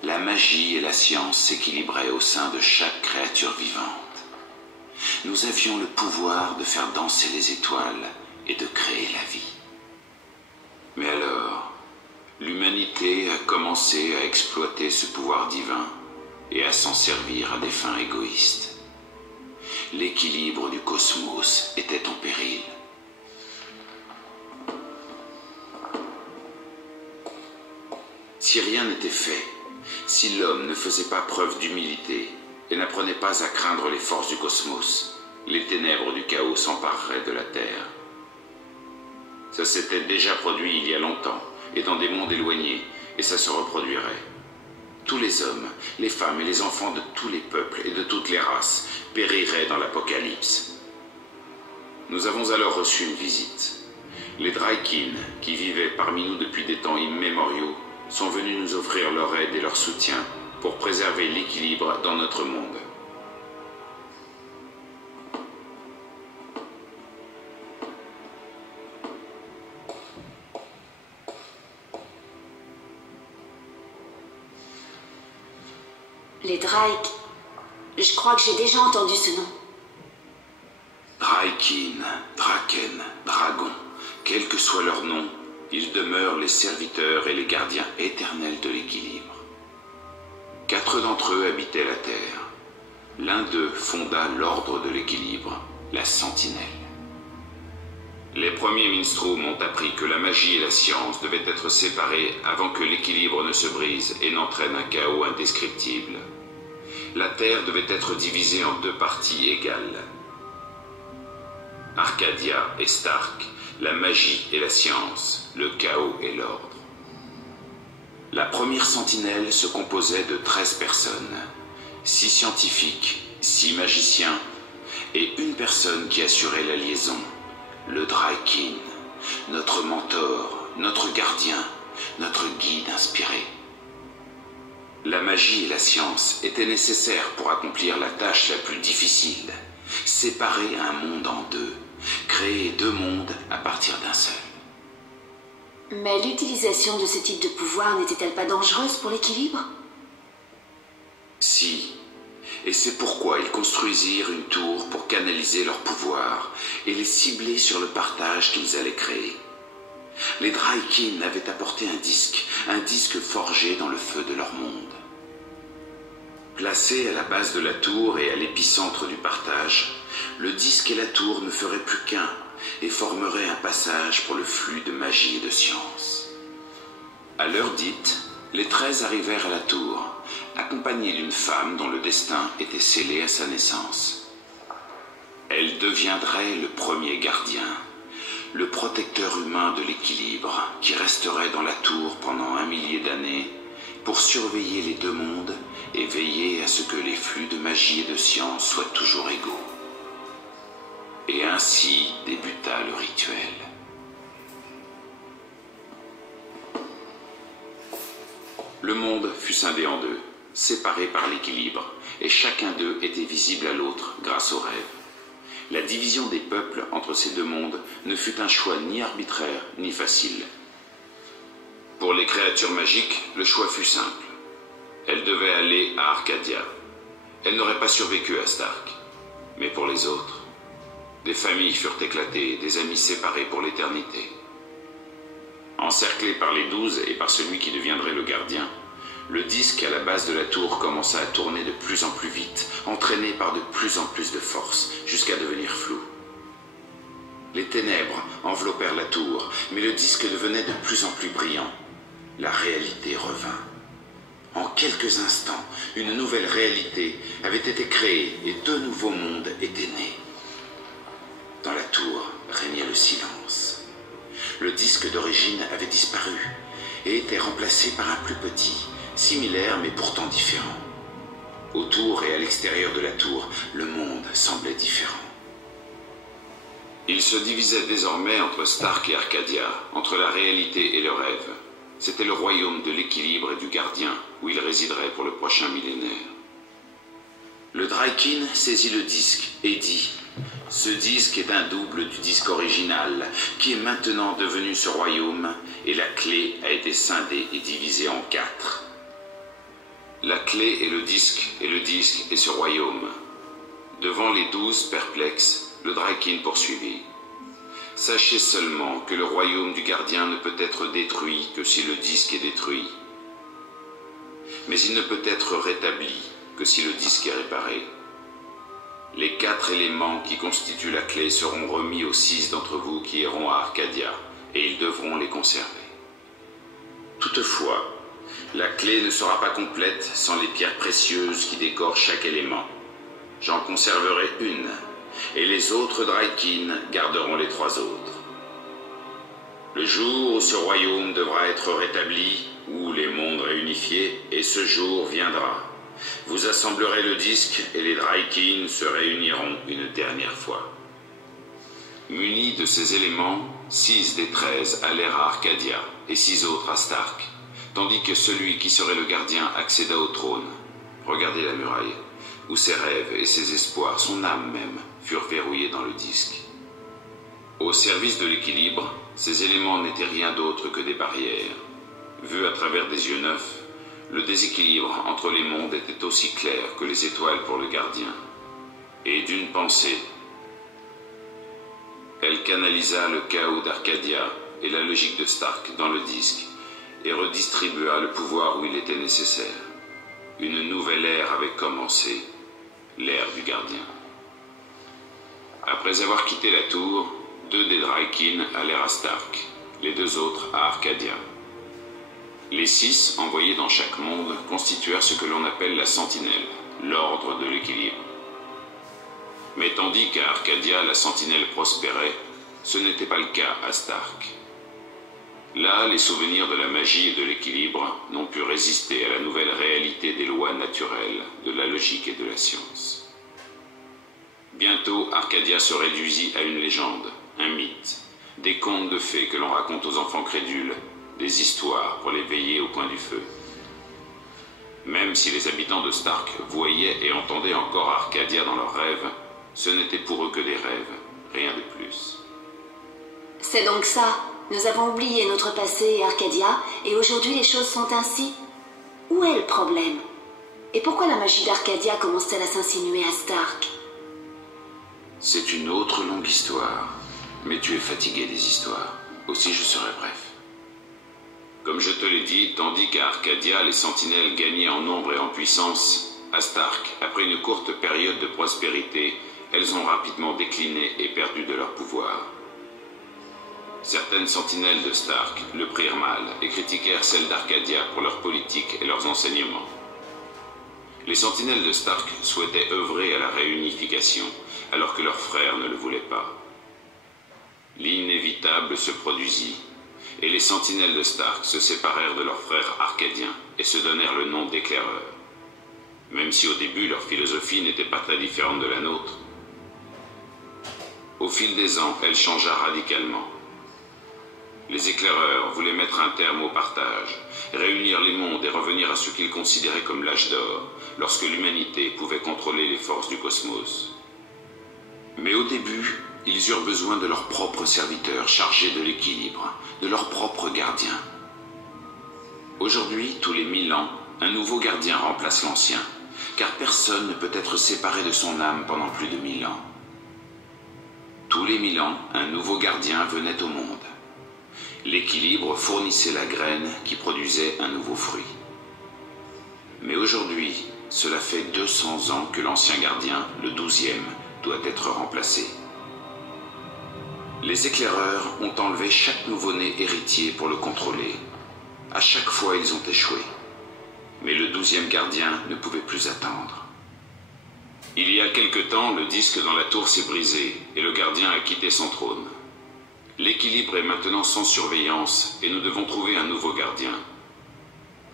La magie et la science s'équilibraient au sein de chaque créature vivante. Nous avions le pouvoir de faire danser les étoiles et de créer la vie. Mais alors, l'humanité a commencé à exploiter ce pouvoir divin et à s'en servir à des fins égoïstes. L'équilibre du cosmos était en péril. Si rien n'était fait, si l'homme ne faisait pas preuve d'humilité et n'apprenait pas à craindre les forces du cosmos, les ténèbres du chaos s'empareraient de la Terre. Ça s'était déjà produit il y a longtemps, et dans des mondes éloignés, et ça se reproduirait. Tous les hommes, les femmes et les enfants de tous les peuples et de toutes les races périraient dans l'Apocalypse. Nous avons alors reçu une visite. Les Drykin, qui vivaient parmi nous depuis des temps immémoriaux, sont venus nous offrir leur aide et leur soutien pour préserver l'équilibre dans notre monde. Les Drake... Je crois que j'ai déjà entendu ce nom. Drykin, Draken, Dragon, Quel que soit leur nom, ils demeurent les serviteurs et les gardiens éternels de l'équilibre. 4 d'entre eux habitaient la Terre. L'un d'eux fonda l'ordre de l'équilibre, la Sentinelle. Les premiers Minstrooms ont appris que la magie et la science devaient être séparées avant que l'équilibre ne se brise et n'entraîne un chaos indescriptible. La Terre devait être divisée en 2 parties égales. Arcadia et Stark, la magie et la science, le chaos et l'ordre. La première sentinelle se composait de 13 personnes, 6 scientifiques, 6 magiciens et une personne qui assurait la liaison, le Drykin, notre mentor, notre gardien, notre guide inspiré. La magie et la science étaient nécessaires pour accomplir la tâche la plus difficile, séparer un monde en 2, créer 2 mondes à partir d'un seul. Mais l'utilisation de ce type de pouvoir n'était-elle pas dangereuse pour l'équilibre? Si, et c'est pourquoi ils construisirent une tour pour canaliser leur pouvoir et les cibler sur le partage qu'ils allaient créer. Les Drykin avaient apporté un disque forgé dans le feu de leur monde. Placé à la base de la tour et à l'épicentre du partage, le disque et la tour ne feraient plus qu'un et formeraient un passage pour le flux de magie et de science. À l'heure dite, les 13 arrivèrent à la tour, accompagnés d'une femme dont le destin était scellé à sa naissance. Elle deviendrait le premier gardien, le protecteur humain de l'équilibre qui resterait dans la tour pendant 1 millier d'années pour surveiller les 2 mondes et veiller à ce que les flux de magie et de science soient toujours égaux. Et ainsi débuta le rituel. Le monde fut scindé en 2, séparé par l'équilibre, et chacun d'eux était visible à l'autre grâce au rêve. La division des peuples entre ces 2 mondes ne fut un choix ni arbitraire ni facile. Pour les créatures magiques, le choix fut simple. Elles devaient aller à Arcadia. Elles n'auraient pas survécu à Stark. Mais pour les autres, des familles furent éclatées, des amis séparés pour l'éternité. Encerclé par les 12 et par celui qui deviendrait le gardien, le disque à la base de la tour commença à tourner de plus en plus vite, entraîné par de plus en plus de force, jusqu'à devenir flou. Les ténèbres enveloppèrent la tour, mais le disque devenait de plus en plus brillant. La réalité revint. En quelques instants, une nouvelle réalité avait été créée et 2 nouveaux mondes étaient nés. Dans la tour régnait le silence. Le disque d'origine avait disparu et était remplacé par un plus petit, similaire mais pourtant différent. Autour et à l'extérieur de la tour, le monde semblait différent. Il se divisait désormais entre Stark et Arcadia, entre la réalité et le rêve. C'était le royaume de l'équilibre et du gardien, où il résiderait pour le prochain millénaire. Le Drykin saisit le disque et dit « Ce disque est un double du disque original, qui est maintenant devenu ce royaume, et la clé a été scindée et divisée en 4. La clé est le disque est ce royaume. » Devant les 12 perplexes, le Drykin poursuivit. « Sachez seulement que le royaume du gardien ne peut être détruit que si le disque est détruit. Mais il ne peut être rétabli que si le disque est réparé. Les 4 éléments qui constituent la clé seront remis aux 6 d'entre vous qui iront à Arcadia, et ils devront les conserver. Toutefois, la clé ne sera pas complète sans les pierres précieuses qui décorent chaque élément. J'en conserverai une, et les autres Drykin garderont les 3 autres. Le jour où ce royaume devra être rétabli, ou les mondes réunifiés, et ce jour viendra. Vous assemblerez le disque et les Drykin se réuniront une dernière fois. » Munis de ces éléments, 6 des 13 allèrent à Arcadia et 6 autres à Stark, tandis que celui qui serait le gardien accéda au trône. Regardez la muraille, où ses rêves et ses espoirs, son âme même, furent verrouillés dans le disque. Au service de l'équilibre, ces éléments n'étaient rien d'autre que des barrières. Vus à travers des yeux neufs, le déséquilibre entre les mondes était aussi clair que les étoiles pour le gardien. Et d'une pensée, elle Elle canalisa le chaos d'Arcadia et la logique de Stark dans le disque et redistribua le pouvoir où il était nécessaire. Une nouvelle ère avait commencé, l'ère du gardien. Après avoir quitté la tour, 2 des Drykin allèrent à Stark, les 2 autres à Arcadia. Les 6 envoyés dans chaque monde constituèrent ce que l'on appelle la sentinelle, l'ordre de l'équilibre. Mais tandis qu'à Arcadia la sentinelle prospérait, ce n'était pas le cas à Stark. Là, les souvenirs de la magie et de l'équilibre n'ont pu résister à la nouvelle réalité des lois naturelles, de la logique et de la science. Bientôt, Arcadia se réduisit à une légende, un mythe, des contes de fées que l'on raconte aux enfants crédules, des histoires pour les veiller au coin du feu. Même si les habitants de Stark voyaient et entendaient encore Arcadia dans leurs rêves, ce n'était pour eux que des rêves, rien de plus. C'est donc ça. Nous avons oublié notre passé, Arcadia, et aujourd'hui les choses sont ainsi. Où est le problème? Et pourquoi la magie d'Arcadia commence-t-elle à s'insinuer à Stark? C'est une autre longue histoire, mais tu es fatigué des histoires, aussi je serai bref. Comme je te l'ai dit, tandis qu'à Arcadia les sentinelles gagnaient en nombre et en puissance, à Stark, après une courte période de prospérité, elles ont rapidement décliné et perdu de leur pouvoir. Certaines sentinelles de Stark le prirent mal et critiquèrent celles d'Arcadia pour leur politique et leurs enseignements. Les sentinelles de Stark souhaitaient œuvrer à la réunification, alors que leurs frères ne le voulaient pas. L'inévitable se produisit, et les sentinelles de Stark se séparèrent de leurs frères arcadiens et se donnèrent le nom d'éclaireurs. Même si au début leur philosophie n'était pas très différente de la nôtre, au fil des ans, elle changea radicalement. Les éclaireurs voulaient mettre un terme au partage, réunir les mondes et revenir à ce qu'ils considéraient comme l'âge d'or, lorsque l'humanité pouvait contrôler les forces du cosmos. Mais au début, ils eurent besoin de leurs propres serviteurs chargés de l'équilibre, de leurs propres gardiens. Aujourd'hui, tous les 1000 ans, un nouveau gardien remplace l'ancien, car personne ne peut être séparé de son âme pendant plus de 1000 ans. Tous les 1000 ans, un nouveau gardien venait au monde. L'équilibre fournissait la graine qui produisait un nouveau fruit. Mais aujourd'hui, cela fait 200 ans que l'ancien gardien, le 12e, doit être remplacé. Les éclaireurs ont enlevé chaque nouveau-né héritier pour le contrôler. À chaque fois, ils ont échoué. Mais le 12e gardien ne pouvait plus attendre. Il y a quelque temps, le disque dans la tour s'est brisé et le gardien a quitté son trône. L'équilibre est maintenant sans surveillance et nous devons trouver un nouveau gardien.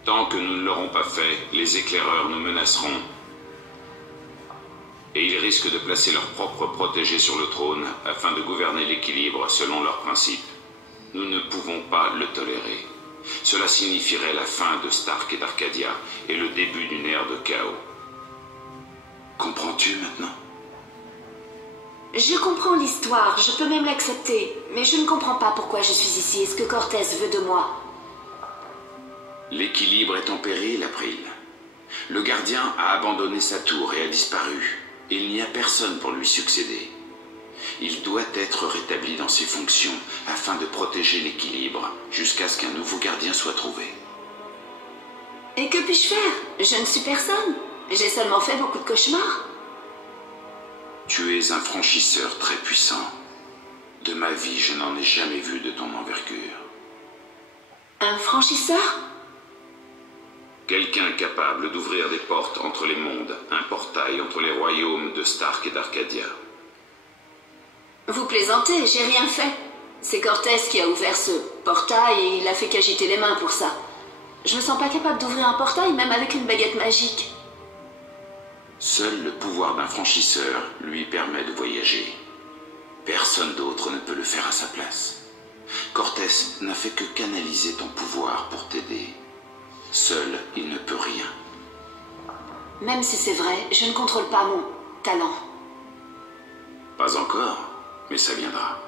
Tant que nous ne l'aurons pas fait, les éclaireurs nous menaceront. Et ils risquent de placer leurs propres protégés sur le trône afin de gouverner l'équilibre selon leurs principes. Nous ne pouvons pas le tolérer. Cela signifierait la fin de Stark et d'Arcadia et le début d'une ère de chaos. Comprends-tu maintenant ? Je comprends l'histoire, je peux même l'accepter, mais je ne comprends pas pourquoi je suis ici et ce que Cortés veut de moi. L'équilibre est en péril, April. Le gardien a abandonné sa tour et a disparu. Il n'y a personne pour lui succéder. Il doit être rétabli dans ses fonctions afin de protéger l'équilibre jusqu'à ce qu'un nouveau gardien soit trouvé. Et que puis-je faire? Je ne suis personne. J'ai seulement fait beaucoup de cauchemars. Tu es un franchisseur très puissant. De ma vie, je n'en ai jamais vu de ton envergure. Un franchisseur? Quelqu'un capable d'ouvrir des portes entre les mondes, un portail entre les royaumes de Stark et d'Arcadia. Vous plaisantez, j'ai rien fait. C'est Cortés qui a ouvert ce portail et il a fait qu'agiter les mains pour ça. Je me sens pas capable d'ouvrir un portail même avec une baguette magique. Seul le pouvoir d'un franchisseur lui permet de voyager. Personne d'autre ne peut le faire à sa place. Cortés n'a fait que canaliser ton pouvoir pour t'aider. Seul, il ne peut rien. Même si c'est vrai, je ne contrôle pas mon talent. Pas encore, mais ça viendra.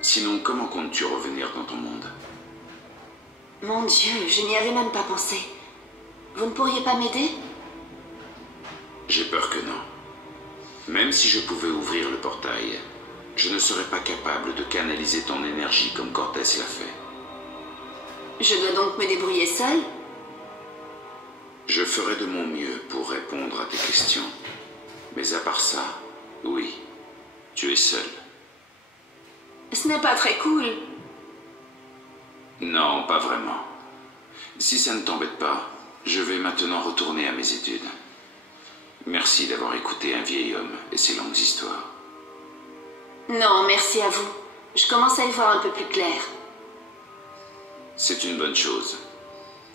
Sinon, comment comptes-tu revenir dans ton monde? Mon Dieu, je n'y avais même pas pensé. Vous ne pourriez pas m'aider? J'ai peur que non. Même si je pouvais ouvrir le portail, je ne serais pas capable de canaliser ton énergie comme Cortés l'a fait. Je dois donc me débrouiller seule? Je ferai de mon mieux pour répondre à tes questions. Mais à part ça, oui, tu es seule. Ce n'est pas très cool. Non, pas vraiment. Si ça ne t'embête pas, je vais maintenant retourner à mes études. Merci d'avoir écouté un vieil homme et ses longues histoires. Non, merci à vous. Je commence à y voir un peu plus clair. C'est une bonne chose.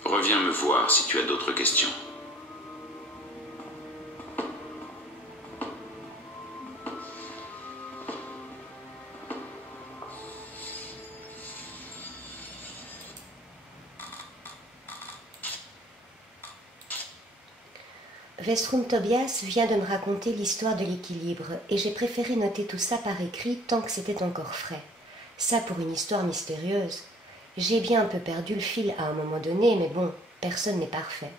Reviens me voir si tu as d'autres questions. Vestrum Tobias vient de me raconter l'histoire de l'équilibre et j'ai préféré noter tout ça par écrit tant que c'était encore frais. Ça pour une histoire mystérieuse. J'ai bien un peu perdu le fil à un moment donné, mais bon, personne n'est parfait.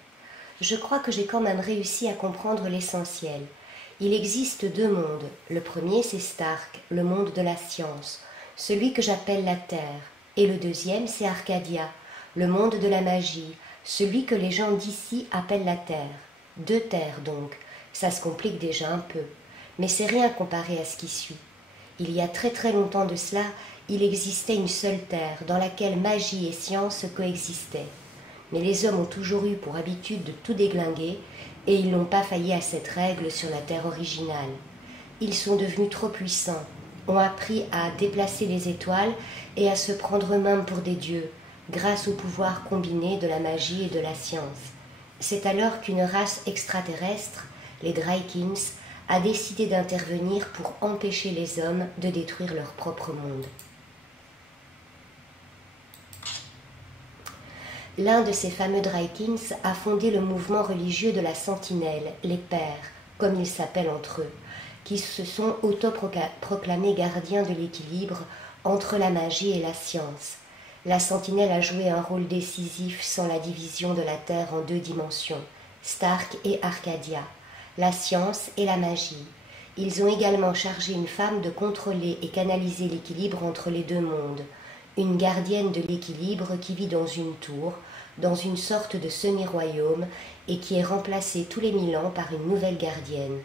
Je crois que j'ai quand même réussi à comprendre l'essentiel. Il existe deux mondes. Le premier, c'est Stark, le monde de la science, celui que j'appelle la Terre. Et le deuxième, c'est Arcadia, le monde de la magie, celui que les gens d'ici appellent la Terre. Deux terres donc, ça se complique déjà un peu, mais c'est rien comparé à ce qui suit. Il y a très très longtemps de cela, il existait une seule terre dans laquelle magie et science coexistaient. Mais les hommes ont toujours eu pour habitude de tout déglinguer et ils n'ont pas failli à cette règle sur la terre originale. Ils sont devenus trop puissants, ont appris à déplacer les étoiles et à se prendre eux-mêmes pour des dieux, grâce au pouvoir combiné de la magie et de la science. C'est alors qu'une race extraterrestre, les Draikins, a décidé d'intervenir pour empêcher les hommes de détruire leur propre monde. L'un de ces fameux Draikins a fondé le mouvement religieux de la Sentinelle, les Pères, comme ils s'appellent entre eux, qui se sont autoproclamés gardiens de l'équilibre entre la magie et la science. La Sentinelle a joué un rôle décisif sans la division de la Terre en deux dimensions, Stark et Arcadia, la science et la magie. Ils ont également chargé une femme de contrôler et canaliser l'équilibre entre les deux mondes, une gardienne de l'équilibre qui vit dans une tour, dans une sorte de semi-royaume et qui est remplacée tous les 1000 ans par une nouvelle gardienne.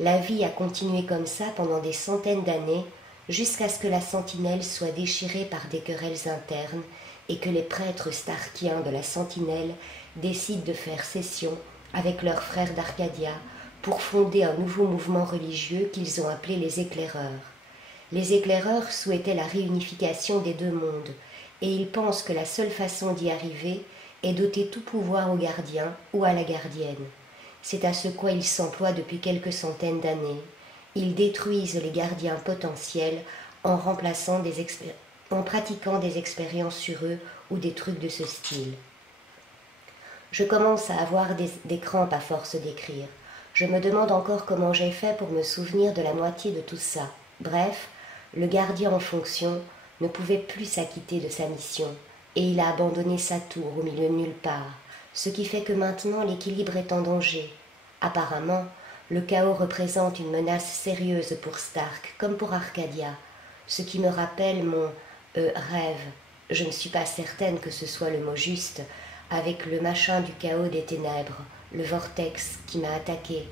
La vie a continué comme ça pendant des centaines d'années, jusqu'à ce que la sentinelle soit déchirée par des querelles internes et que les prêtres starkiens de la sentinelle décident de faire session avec leurs frères d'Arcadia pour fonder un nouveau mouvement religieux qu'ils ont appelé les éclaireurs. Les éclaireurs souhaitaient la réunification des deux mondes et ils pensent que la seule façon d'y arriver est d'ôter tout pouvoir au gardien ou à la gardienne. C'est à ce quoi ils s'emploient depuis quelques centaines d'années. Ils détruisent les gardiens potentiels en pratiquant des expériences sur eux ou des trucs de ce style. Je commence à avoir des crampes à force d'écrire. Je me demande encore comment j'ai fait pour me souvenir de la moitié de tout ça. Bref, le gardien en fonction ne pouvait plus s'acquitter de sa mission et il a abandonné sa tour au milieu de nulle part, ce qui fait que maintenant l'équilibre est en danger. Apparemment, le chaos représente une menace sérieuse pour Stark, comme pour Arcadia, ce qui me rappelle mon rêve. Je ne suis pas certaine que ce soit le mot juste, avec le machin du chaos des ténèbres, le vortex qui m'a attaqué.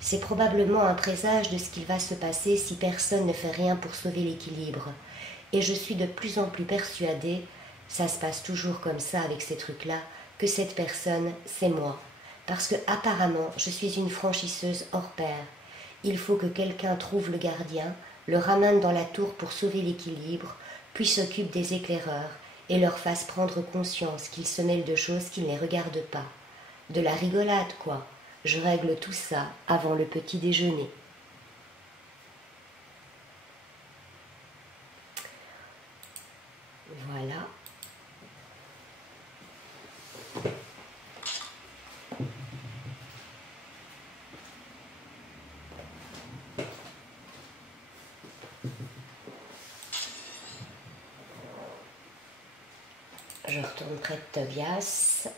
C'est probablement un présage de ce qu'il va se passer si personne ne fait rien pour sauver l'équilibre. Et je suis de plus en plus persuadée, ça se passe toujours comme ça avec ces trucs-là, que cette personne, c'est moi. Parce que apparemment, je suis une franchisseuse hors pair. Il faut que quelqu'un trouve le gardien, le ramène dans la tour pour sauver l'équilibre, puis s'occupe des éclaireurs et leur fasse prendre conscience qu'ils se mêlent de choses qui ne les regardent pas. De la rigolade, quoi. Je règle tout ça avant le petit déjeuner. Voilà. Je retourne près de Tobias.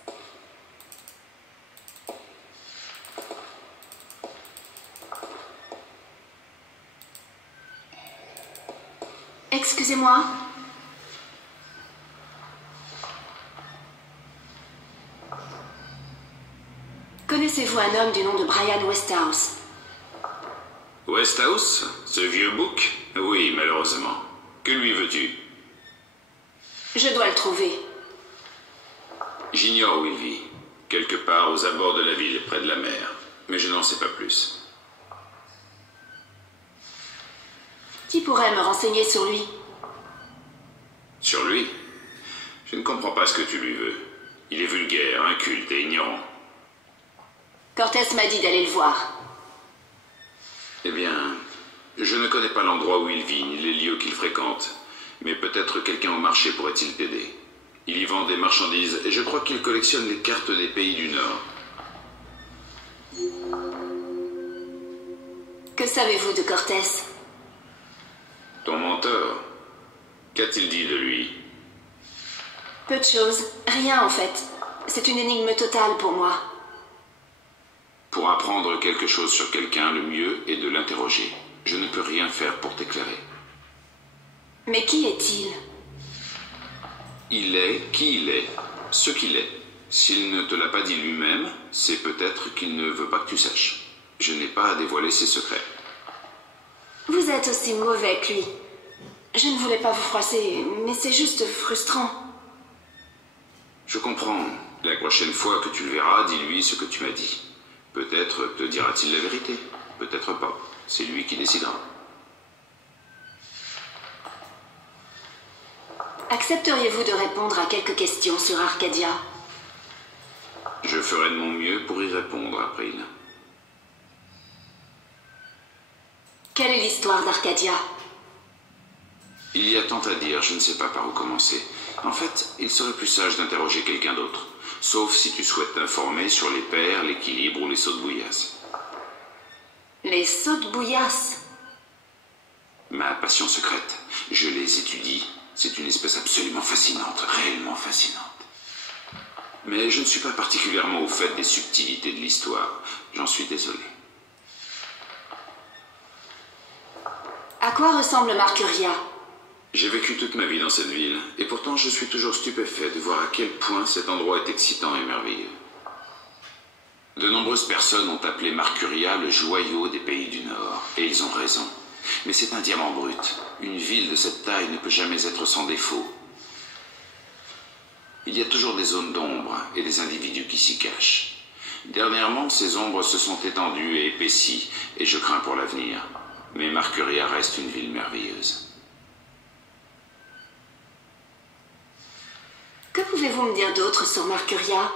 Excusez-moi. Connaissez-vous un homme du nom de Brian Westhouse? Westhouse? Ce vieux bouc? Oui, malheureusement. Que lui veux-tu? Je dois le trouver. J'ignore où il vit. Quelque part aux abords de la ville, près de la mer. Mais je n'en sais pas plus. Qui pourrait me renseigner sur lui? Sur lui? Je ne comprends pas ce que tu lui veux. Il est vulgaire, inculte et ignorant. Cortés m'a dit d'aller le voir. Eh bien, je ne connais pas l'endroit où il vit, ni les lieux qu'il fréquente. Mais peut-être quelqu'un au marché pourrait-il t'aider. Il y vend des marchandises et je crois qu'il collectionne les cartes des pays du Nord. Que savez-vous de Cortés? Ton mentor? Qu'a-t-il dit de lui? Peu de choses. Rien en fait. C'est une énigme totale pour moi. Pour apprendre quelque chose sur quelqu'un, le mieux est de l'interroger. Je ne peux rien faire pour t'éclairer. Mais qui est-il? Il est qui il est, ce qu'il est. S'il ne te l'a pas dit lui-même, c'est peut-être qu'il ne veut pas que tu saches. Je n'ai pas à dévoiler ses secrets. Vous êtes aussi mauvais que lui. Je ne voulais pas vous froisser, mais c'est juste frustrant. Je comprends. La prochaine fois que tu le verras, dis-lui ce que tu m'as dit. Peut-être te dira-t-il la vérité. Peut-être pas. C'est lui qui décidera. Accepteriez-vous de répondre à quelques questions sur Arcadia? Je ferai de mon mieux pour y répondre, April. Quelle est l'histoire d'Arcadia? Il y a tant à dire, je ne sais pas par où commencer. En fait, il serait plus sage d'interroger quelqu'un d'autre. Sauf si tu souhaites t'informer sur les pairs, l'équilibre ou les sauts de bouillasse. Les sauts de bouillasse? Ma passion secrète. Je les étudie. C'est une espèce absolument fascinante, réellement fascinante. Mais je ne suis pas particulièrement au fait des subtilités de l'histoire. J'en suis désolé. À quoi ressemble Marcuria? J'ai vécu toute ma vie dans cette ville, et pourtant je suis toujours stupéfait de voir à quel point cet endroit est excitant et merveilleux. De nombreuses personnes ont appelé Marcuria le joyau des pays du Nord, et ils ont raison. Mais c'est un diamant brut. Une ville de cette taille ne peut jamais être sans défaut. Il y a toujours des zones d'ombre et des individus qui s'y cachent. Dernièrement, ces ombres se sont étendues et épaissies, et je crains pour l'avenir. Mais Marcuria reste une ville merveilleuse. Que pouvez-vous me dire d'autre sur Marcuria?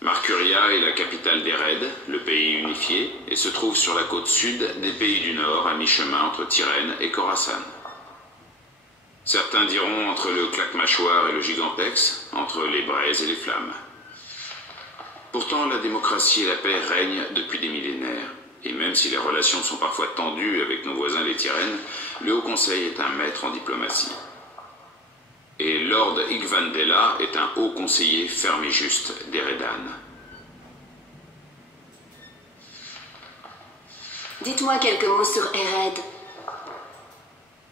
Marcuria est la capitale d'Ered, le pays unifié, et se trouve sur la côte sud des pays du Nord, à mi-chemin entre Tyrène et Khorasan. Certains diront entre le claque-mâchoire et le gigantex, entre les braises et les flammes. Pourtant, la démocratie et la paix règnent depuis des millénaires, et même si les relations sont parfois tendues avec nos voisins les Tyrènes, le Haut Conseil est un maître en diplomatie. Et Lord Igvandela est un haut conseiller ferme et juste d'Eredan. Dites-moi quelques mots sur Ered.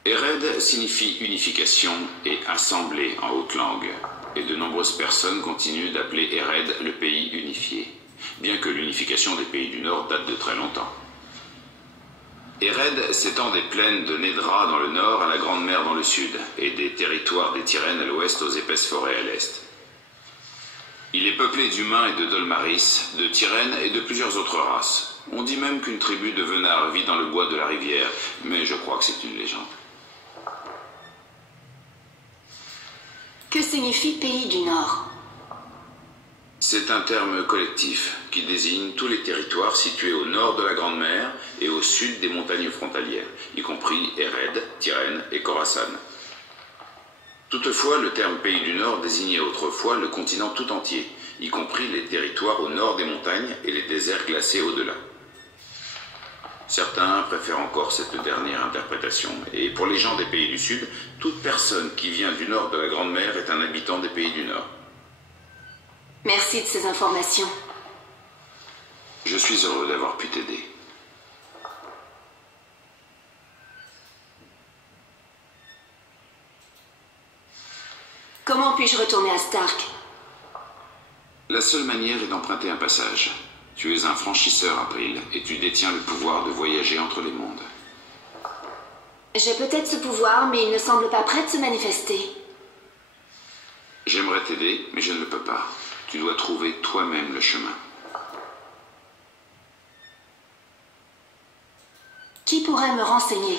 Ered signifie unification et assemblée en haute langue, et de nombreuses personnes continuent d'appeler Ered le pays unifié, bien que l'unification des pays du Nord date de très longtemps. Ered s'étend des plaines de Nedra dans le nord à la Grande Mer dans le sud, et des territoires des Tyrènes à l'ouest aux épaisses forêts à l'est. Il est peuplé d'humains et de Dolmaris, de Tyrènes et de plusieurs autres races. On dit même qu'une tribu de Venards vit dans le bois de la rivière, mais je crois que c'est une légende. Que signifie pays du Nord? C'est un terme collectif qui désigne tous les territoires situés au nord de la Grande Mer et au sud des montagnes frontalières, y compris Ered, Tyrène et Khorasan. Toutefois, le terme pays du Nord désignait autrefois le continent tout entier, y compris les territoires au nord des montagnes et les déserts glacés au-delà. Certains préfèrent encore cette dernière interprétation, et pour les gens des pays du Sud, toute personne qui vient du nord de la Grande Mer est un habitant des pays du Nord. Merci de ces informations. Je suis heureux d'avoir pu t'aider. Comment puis-je retourner à Stark? La seule manière est d'emprunter un passage. Tu es un franchisseur, April, et tu détiens le pouvoir de voyager entre les mondes. J'ai peut-être ce pouvoir, mais il ne semble pas prêt de se manifester. J'aimerais t'aider, mais je ne le peux pas. Tu dois trouver toi-même le chemin. Qui pourrait me renseigner?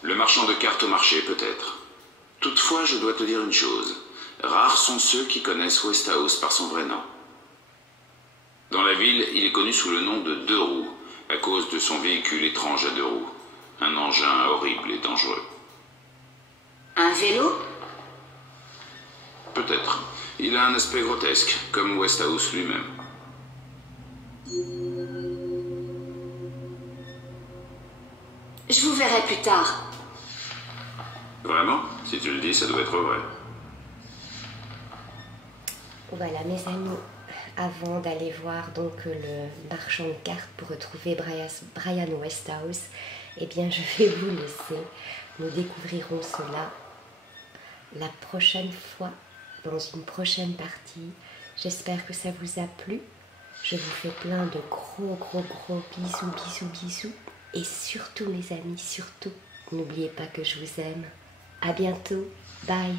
Le marchand de cartes au marché, peut-être. Toutefois, je dois te dire une chose. Rares sont ceux qui connaissent Westhouse par son vrai nom. Dans la ville, il est connu sous le nom de Deux Roues, à cause de son véhicule étrange à deux roues. Un engin horrible et dangereux. Un vélo? Peut-être. Il a un aspect grotesque, comme Westhouse lui-même. Je vous verrai plus tard. Vraiment? Si tu le dis, ça doit être vrai. Voilà mes amis, avant d'aller voir donc le marchand de cartes pour retrouver Brian Westhouse, eh bien je vais vous laisser. Nous découvrirons cela la prochaine fois, dans une prochaine partie. J'espère que ça vous a plu. Je vous fais plein de gros bisous, bisous, bisous. Et surtout mes amis, surtout, n'oubliez pas que je vous aime. À bientôt. Bye.